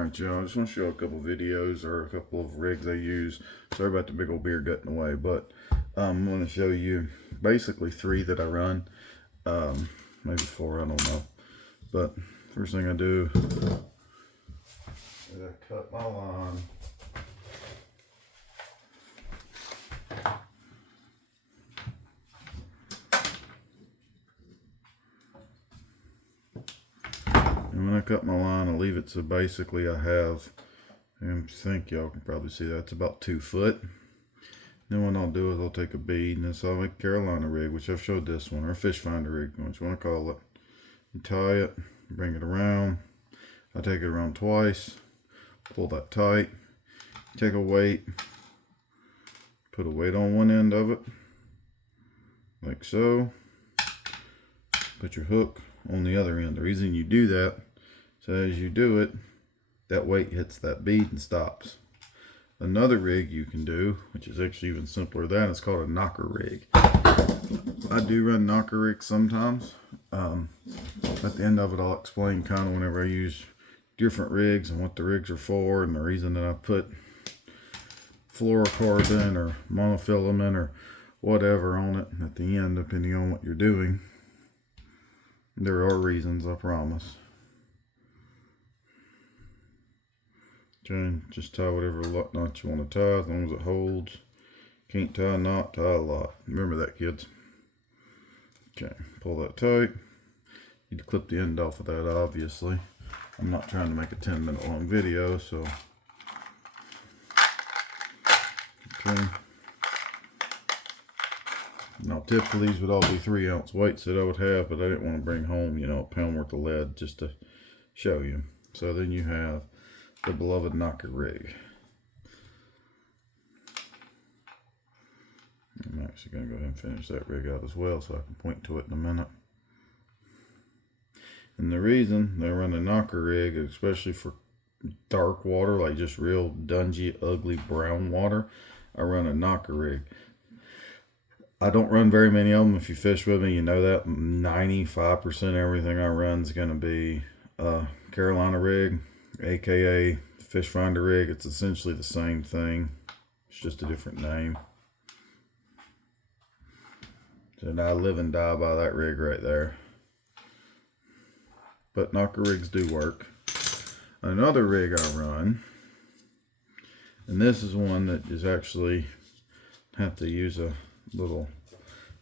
Alright y'all, I just want to show a couple videos or a couple of rigs I use. Sorry about the big old beard getting in the way, but I'm going to show you basically 3 that I run. Maybe 4, I don't know. But first thing I do is I cut my line. And when I cut my line, I leave it so basically I have, I think y'all can probably see that, it's about 2 foot. Then what I'll do is I'll take a bead, and it's all like a Carolina rig, which I've showed this one, or a fish finder rig, what you want to call it. You tie it, bring it around. I take it around twice, pull that tight, take a weight, put a weight on one end of it, like so. Put your hook on the other end. The reason you do that, so as you do it, that weight hits that bead and stops. Another rig you can do, which is actually even simpler than that, is called a knocker rig. I do run knocker rigs sometimes. At the end of it, I'll explain kind of whenever I use different rigs and what the rigs are for, and the reason that I put fluorocarbon or monofilament or whatever on it at the end, depending on what you're doing. There are reasons, I promise. Okay, just tie whatever knot you want to tie, as long as it holds. Can't tie a knot, tie a lot. Remember that, kids. Okay, pull that tight. You need to clip the end off of that, obviously. I'm not trying to make a 10-minute long video, so. Okay. Now typically these would all be 3-ounce weights that I would have, but I didn't want to bring home, you know, a pound worth of lead just to show you. So then you have the beloved knocker rig. I'm actually going to go ahead and finish that rig out as well, so I can point to it in a minute. And the reason they run a knocker rig, especially for dark water, like just real dungy, ugly brown water, I run a knocker rig. I don't run very many of them. If you fish with me, you know that 95% everything I run is going to be a Carolina rig, aka fish finder rig. It's essentially the same thing. It's just a different name. So I live and die by that rig right there. But knocker rigs do work. Another rig I run, and this is one that is actually have to use a little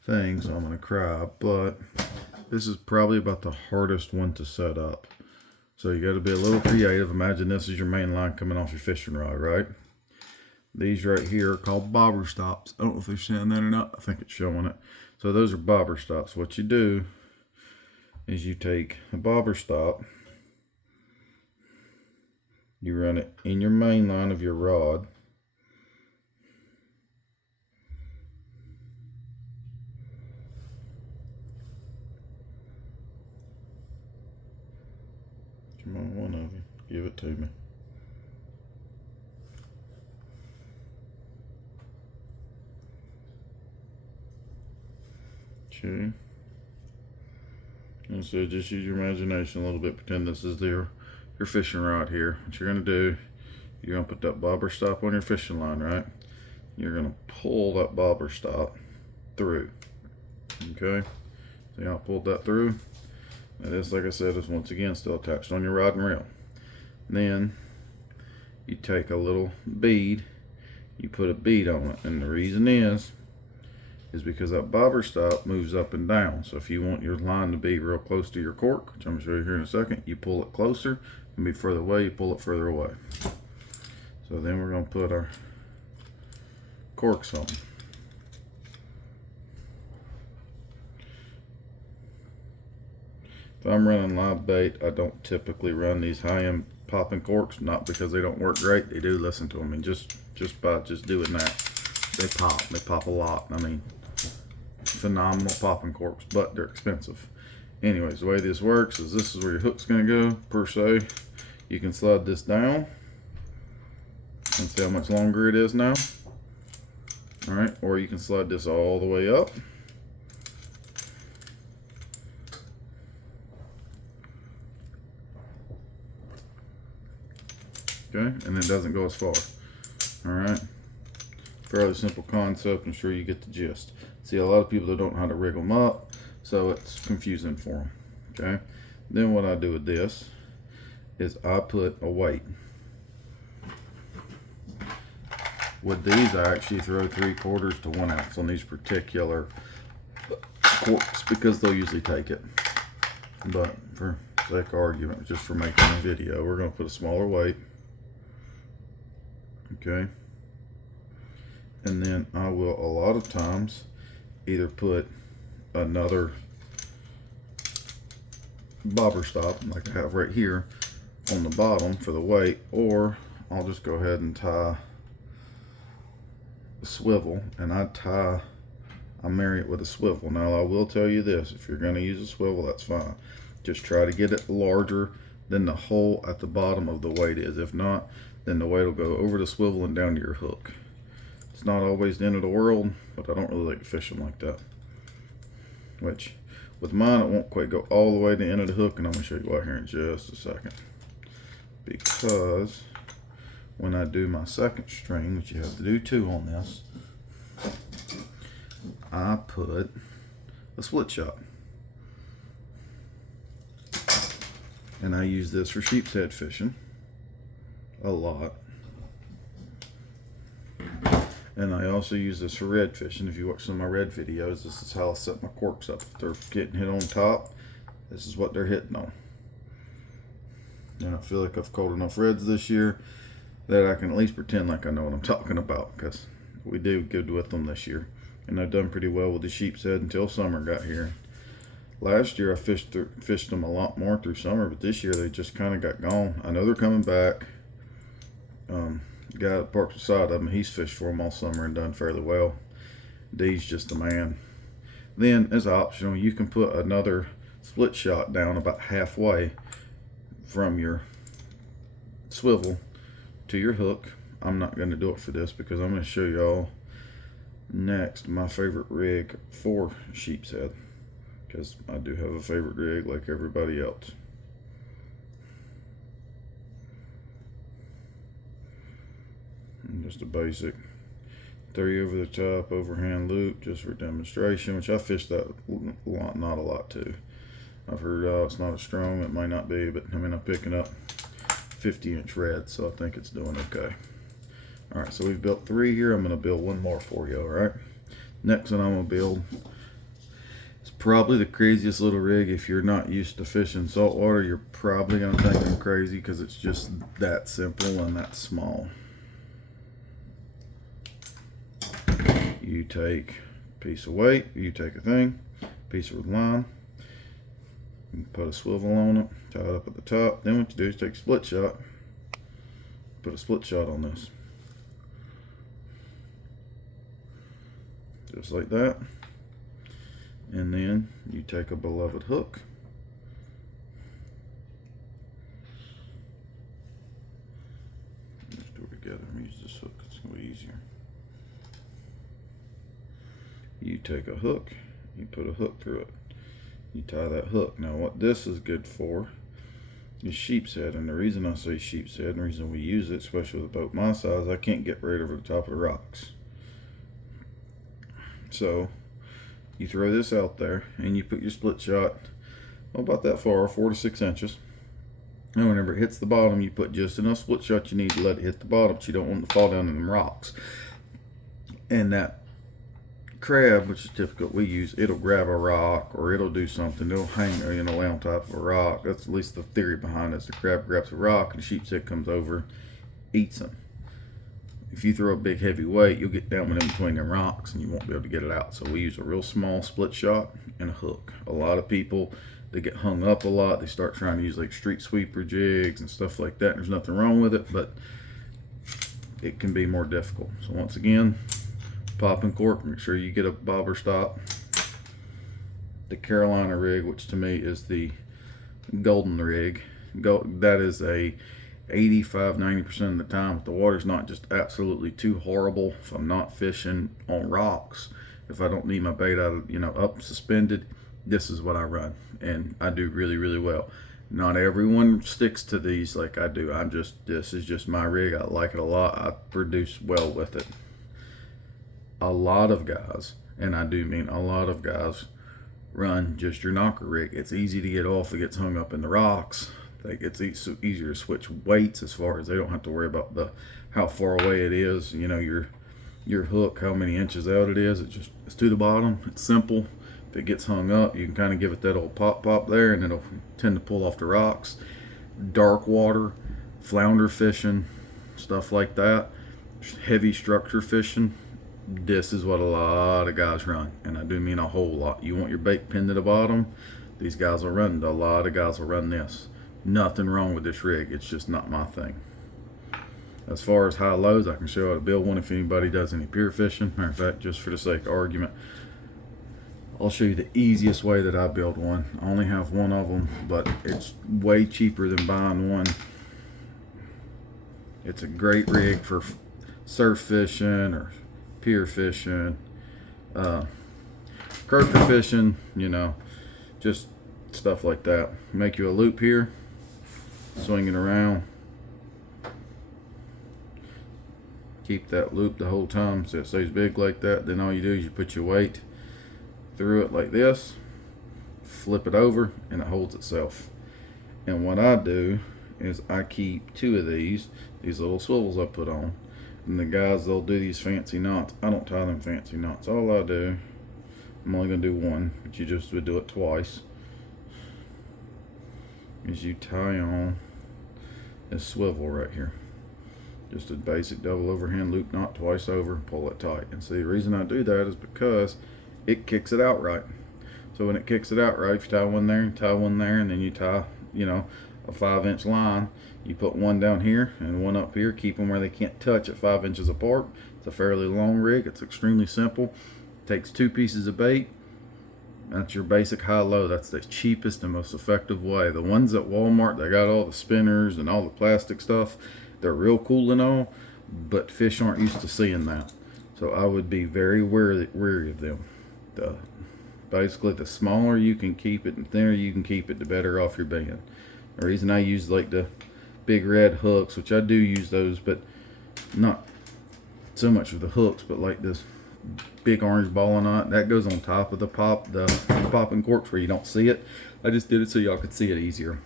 thing, so I'm gonna cry, but this is probably about the hardest one to set up. So you got to be a little creative. Imagine this is your main line coming off your fishing rod, right? These right here are called bobber stops. I don't know if they're saying that or not. I think it's showing it. So those are bobber stops. What you do is you take a bobber stop, you run it in your main line of your rod, come on, one of you, give it to me. Okay. And so just use your imagination a little bit. Pretend this is your fishing rod here. What you're going to do, you're going to put that bobber stop on your fishing line, right? You're going to pull that bobber stop through. Okay? See how I pulled that through? And this, like I said, is once again still attached on your rod and reel. Then you take a little bead, you put a bead on it, and the reason is because that bobber stop moves up and down. So if you want your line to be real close to your cork, which I'm going to show you here in a second, you pull it closer, and be further away, you pull it further away. So then we're going to put our corks on. If I'm running live bait, I don't typically run these high-end popping corks, not because they don't work great. They do, listen to them, and just by doing that, they pop a lot. I mean, phenomenal popping corks, but they're expensive. Anyways, the way this works is this is where your hook's going to go, per se. You can slide this down and see how much longer it is now. All right, or you can slide this all the way up. Okay, and it doesn't go as far. All right, fairly simple concept. I'm sure you get the gist. See, a lot of people that don't know how to rig them up, so it's confusing for them. Okay, then what I do with this is I put a weight. With these, I actually throw 3/4 to 1 ounce on these particular corks because they'll usually take it. But for sake of argument, just for making a video, we're going to put a smaller weight. Okay, and then I will a lot of times either put another bobber stop like I have right here on the bottom for the weight, or I'll just go ahead and tie a swivel, and I marry it with a swivel. Now I will tell you this, if you're going to use a swivel, that's fine. Just try to get it larger than the hole at the bottom of the weight is. If not, then the weight will go over the swivel and down to your hook. It's not always the end of the world, but I don't really like to fish them like that. Which, with mine, it won't quite go all the way to the end of the hook, and I'm going to show you why here in just a second. Because when I do my second string, which you have to do 2 on this, I put a split shot. And I use this for sheep's head fishing a lot. And I also use this for red fishing. If you watch some of my red videos, this is how I set my corks up. If they're getting hit on top, this is what they're hitting on. And I feel like I've caught enough reds this year that I can at least pretend like I know what I'm talking about, because we do good with them this year. And I've done pretty well with the sheep's head until summer got here. Last year I fished them a lot more through summer, but this year they just kind of got gone. I know they're coming back. The guy that parks beside of him, he's fished for them all summer and done fairly well. D's just the man. Then, as optional, you can put another split shot down about halfway from your swivel to your hook. I'm not going to do it for this because I'm going to show y'all next my favorite rig for sheep's head, because I do have a favorite rig like everybody else. And just a basic 3 over the top overhand loop just for demonstration, which I fished that a lot, not a lot too. I've heard it's not as strong, it might not be, but I mean I'm picking up 50-inch red, so I think it's doing okay. Alright, so we've built 3 here. I'm going to build 1 more for you, alright? Next one I'm going to build is probably the craziest little rig. If you're not used to fishing saltwater, you're probably going to think I'm crazy because it's just that simple and that small. You take a piece of weight, you take a thing, piece of line, you put a swivel on it, tie it up at the top. Then what you do is take a split shot, put a split shot on this. Just like that. And then you take a beloved hook. Let's do it together. I'm gonna use this hook, it's gonna be easier. You take a hook, you put a hook through it. You tie that hook. Now what this is good for is sheep's head, and the reason I say sheep's head and the reason we use it, especially with a boat my size, I can't get right over the top of the rocks. So you throw this out there and you put your split shot about that far, 4 to 6 inches. And whenever it hits the bottom, you put just enough split shot you need to let it hit the bottom, but you don't want it to fall down in them rocks. And that crab, which is typical we use, it'll grab a rock or it'll do something. It'll hang, you know, lay on top of a rock. That's at least the theory behind it. The crab grabs a rock and the sheep's head comes over, eats them. If you throw a big heavy weight, you'll get down in between them rocks and you won't be able to get it out. So we use a real small split shot and a hook. A lot of people, they get hung up a lot. They start trying to use like street sweeper jigs and stuff like that. There's nothing wrong with it, but it can be more difficult. So once again, pop and cork, make sure you get a bobber stop. The Carolina rig, which to me is the golden rig. That is a 85–90% of the time, if the water's not just absolutely too horrible, if I'm not fishing on rocks, if I don't need my bait out of, you know, up suspended, this is what I run, and I do really, really well. Not everyone sticks to these like I do. This is just my rig. I like it a lot. I produce well with it. A lot of guys, and I do mean a lot of guys, run just your knocker rig. It's easy to get off. It gets hung up in the rocks. It's easier to switch weights as far as they don't have to worry about how far away it is. You know, your hook, how many inches out it is. It's to the bottom. It's simple. If it gets hung up, you can kind of give it that old pop there, and it'll tend to pull off the rocks. Dark water, flounder fishing, stuff like that. Heavy structure fishing. This is what a lot of guys run, and I do mean a whole lot. You want your bait pinned to the bottom, these guys will run. A lot of guys will run this. Nothing wrong with this rig. It's just not my thing. As far as high lows, I can show you how to build one if anybody does any pier fishing. Matter of fact, just for the sake of argument, I'll show you the easiest way that I build one. I only have one of them, but it's way cheaper than buying one. It's a great rig for surf fishing or pier fishing, Kirker fishing, you know, just stuff like that. Make you a loop here, swing it around, keep that loop the whole time so it stays big like that. Then all you do is you put your weight through it like this, flip it over, and it holds itself. And what I do is I keep two of these little swivels I put on. And the guys, they'll do these fancy knots. I don't tie them fancy knots. All I do, I'm only going to do one, but you just would do it twice, is you tie on this swivel right here. Just a basic double overhand loop knot twice over, pull it tight. And see, the reason I do that is because it kicks it out right. So when it kicks it out right, if you tie one there, and then you tie, you know, a 5-inch line, you put one down here and one up here, keep them where they can't touch at 5 inches apart. It's a fairly long rig. It's extremely simple. Takes 2 pieces of bait. That's your basic high-low. That's the cheapest and most effective way. The ones at Walmart, they got all the spinners and all the plastic stuff. They're real cool and all, but fish aren't used to seeing that. So I would be very wary of them. Basically, the smaller you can keep it and thinner you can keep it, the better off you're being. The reason I use like the big red hooks, which I do use those, but not so much of the hooks, but like this big orange ball knot that goes on top of the popping corks where you don't see it. I just did it so y'all could see it easier.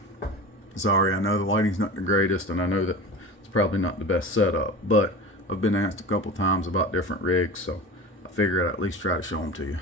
Sorry, I know the lighting's not the greatest, and I know that it's probably not the best setup, but I've been asked a couple times about different rigs, so I figured I'd at least try to show them to you.